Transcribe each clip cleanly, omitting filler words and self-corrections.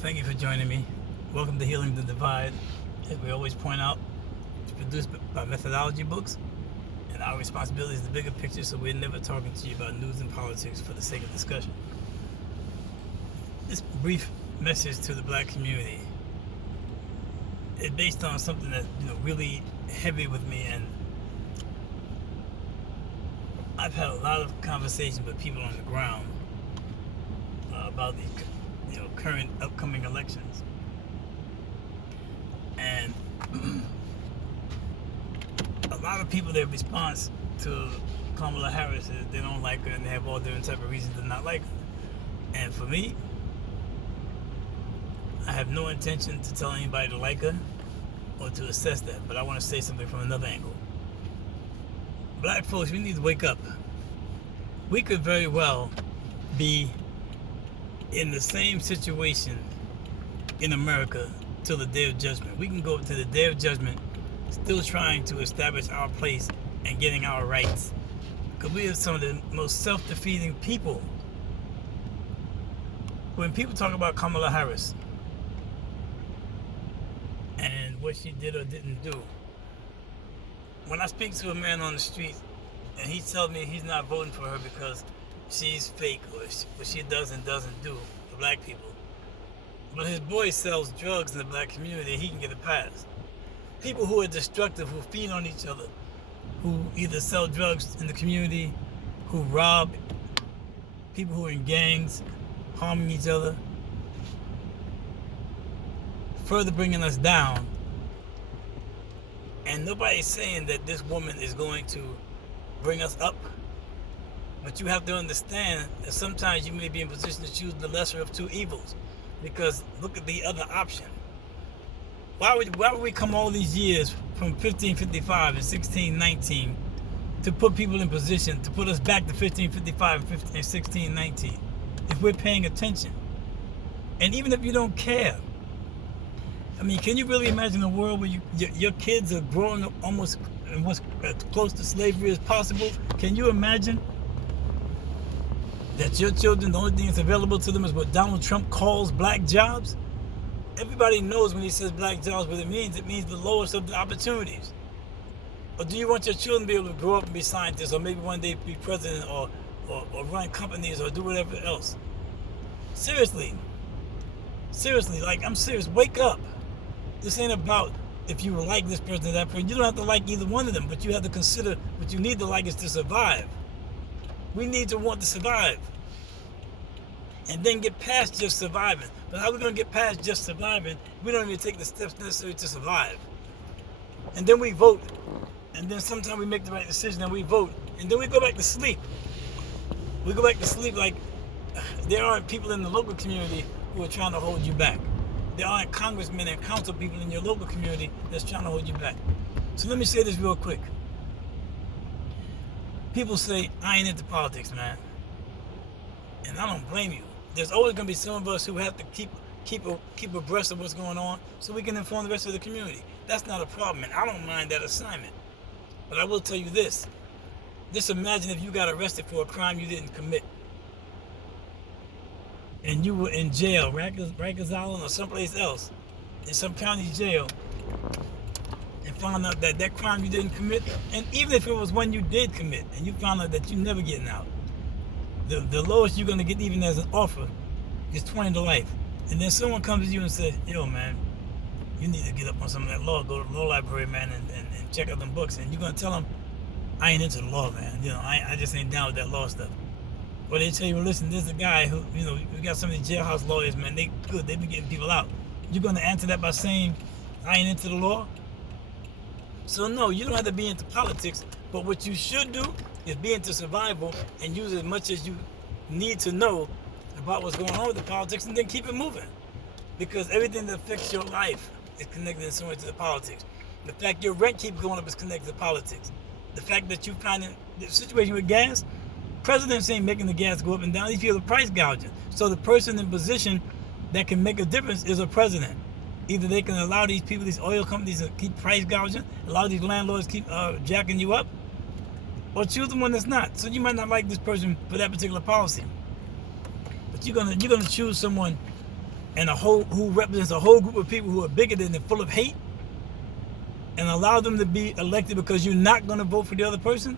Thank you for joining me. Welcome to Healing the Divide. As we always point out, it's produced by Methodology Books, and our responsibility is the bigger picture, so we're never talking to you about news and politics for the sake of discussion. This brief message to the black community is based on something that's really heavy with me, and I've had a lot of conversations with people on the ground about the current upcoming elections, and a lot of people, their response to Kamala Harris is they don't like her and they have all different type of reasons to not like her. And for me, I have no intention to tell anybody to like her or to assess that, but I want to say something from another angle. Black folks, we need to wake up. We could very well be in the same situation in America till the day of judgment. We can go to the day of judgment still trying to establish our place and getting our rights, because we are some of the most self-defeating people. When people talk about Kamala Harris and what she did or didn't do, when I speak to a man on the street and he tells me he's not voting for her because she's fake or what she does and doesn't do for black people, but his boy sells drugs in the black community, he can get a pass. People who are destructive, who feed on each other, who either sell drugs in the community, who rob, people who are in gangs, harming each other, further bringing us down. And nobody's saying that this woman is going to bring us up. But you have to understand that sometimes you may be in position to choose the lesser of two evils. Because look at the other option. Why would we come all these years from 1555 and 1619 to put people in position to put us back to 1555 and 1619 if we're paying attention? And even if you don't care, I mean, can you really imagine a world where your kids are growing up almost in what's as close to slavery as possible? Can you imagine that your children, the only thing that's available to them is what Donald Trump calls black jobs? Everybody knows when he says black jobs what it means. It means the lowest of the opportunities. Or do you want your children to be able to grow up and be scientists, or maybe one day be president, or run companies, or do whatever else? Seriously, like, I'm serious. Wake up. This ain't about if you like this person or that person. You don't have to like either one of them, but you have to consider what you need to like is to survive. We need to want to survive. And then get past just surviving. But how are we going to get past just surviving? We don't even take the steps necessary to survive. And then we vote. And then sometimes we make the right decision and we vote. And then we go back to sleep. We go back to sleep like there aren't people in the local community who are trying to hold you back. There aren't congressmen and council people in your local community that's trying to hold you back. So let me say this real quick. People say, I ain't into politics, man. And I don't blame you. There's always going to be some of us who have to keep abreast of what's going on so we can inform the rest of the community. That's not a problem, and I don't mind that assignment. But I will tell you this. Just imagine if you got arrested for a crime you didn't commit. And you were in jail, Rikers Island or someplace else, in some county jail, and found out that that crime you didn't commit, and even if it was one you did commit, and you found out that you're never getting out, the lowest you're going to get even as an offer is 20 to life. And then someone comes to you and says, yo, man, you need to get up on some of that law, go to the law library, man, and check out them books. And you're going to tell them, I ain't into the law, man. I just ain't down with that law stuff. Or they tell you, well, listen, there's a guy who, we got some of these jailhouse lawyers, man, they good, they be getting people out. You're going to answer that by saying, I ain't into the law? So no, you don't have to be into politics, but what you should do is be into survival and use as much as you need to know about what's going on with the politics, and then keep it moving. Because everything that affects your life is connected in some way to the politics. The fact your rent keeps going up is connected to politics. The fact that you find in the situation with gas, presidents ain't making the gas go up and down. These people are price gouging. So the person in position that can make a difference is a president. Either they can allow these people, these oil companies, to keep price gouging, allow these landlords to keep jacking you up, or choose the one that's not. So you might not like this person for that particular policy, but you're gonna choose someone and who represents a whole group of people who are bigoted and full of hate, and allow them to be elected because you're not going to vote for the other person?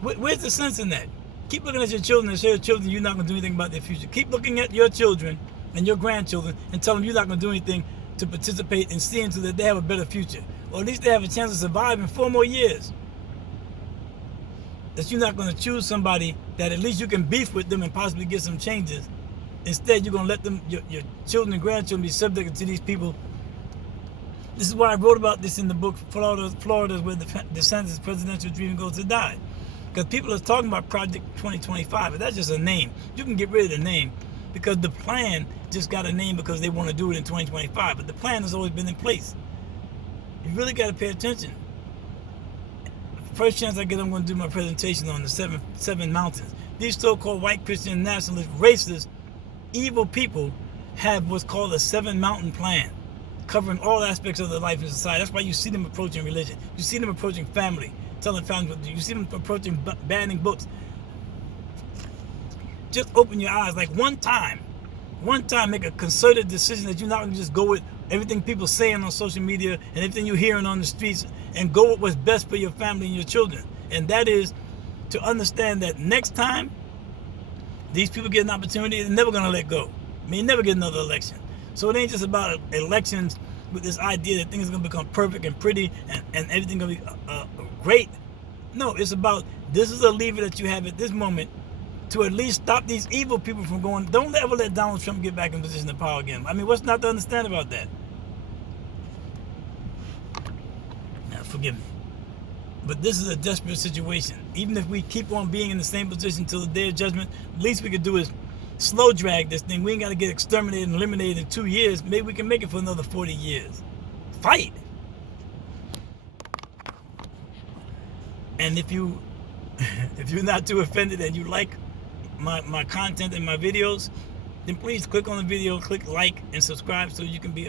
Where's the sense in that? Keep looking at your children and show your children you're not going to do anything about their future. Keep looking at your children and your grandchildren and tell them you're not going to do anything to participate in seeing so that they have a better future. Or at least they have a chance to survive in 4 more years. That you're not going to choose somebody that at least you can beef with them and possibly get some changes. Instead, you're going to let them, your children and grandchildren be subject to these people. This is why I wrote about this in the book, Florida's where the DeSantis presidential dream goes to die. Because people are talking about Project 2025, but that's just a name. You can get rid of the name because the plan just got a name because they want to do it in 2025. But the plan has always been in place. You really got to pay attention. First chance I get, I'm going to do my presentation on the seven mountains. These so-called white Christian nationalist, racist, evil people have what's called a 7-mountain plan, covering all aspects of their life and society. That's why you see them approaching religion. You see them approaching family, telling families what to do. You see them approaching banning books. Just open your eyes. Like one time, make a concerted decision that you're not going to just go with everything people saying on social media and everything you're hearing on the streets, and go with what's best for your family and your children. And that is to understand that next time these people get an opportunity, they're never going to let go. I mean, never get another election. So it ain't just about elections with this idea that things are going to become perfect and pretty and everything going to be great. No, it's about this is a lever that you have at this moment to at least stop these evil people from going. Don't ever let Donald Trump get back in position of power again. I mean, what's not to understand about that? Now, forgive me. But this is a desperate situation. Even if we keep on being in the same position till the day of judgment, the least we could do is slow drag this thing. We ain't got to get exterminated and eliminated in 2 years. Maybe we can make it for another 40 years. Fight. And if you're not too offended and you like my content and my videos, then please click on the video, click like and subscribe so you can be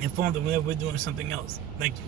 informed of whenever we're doing something else. Thank you.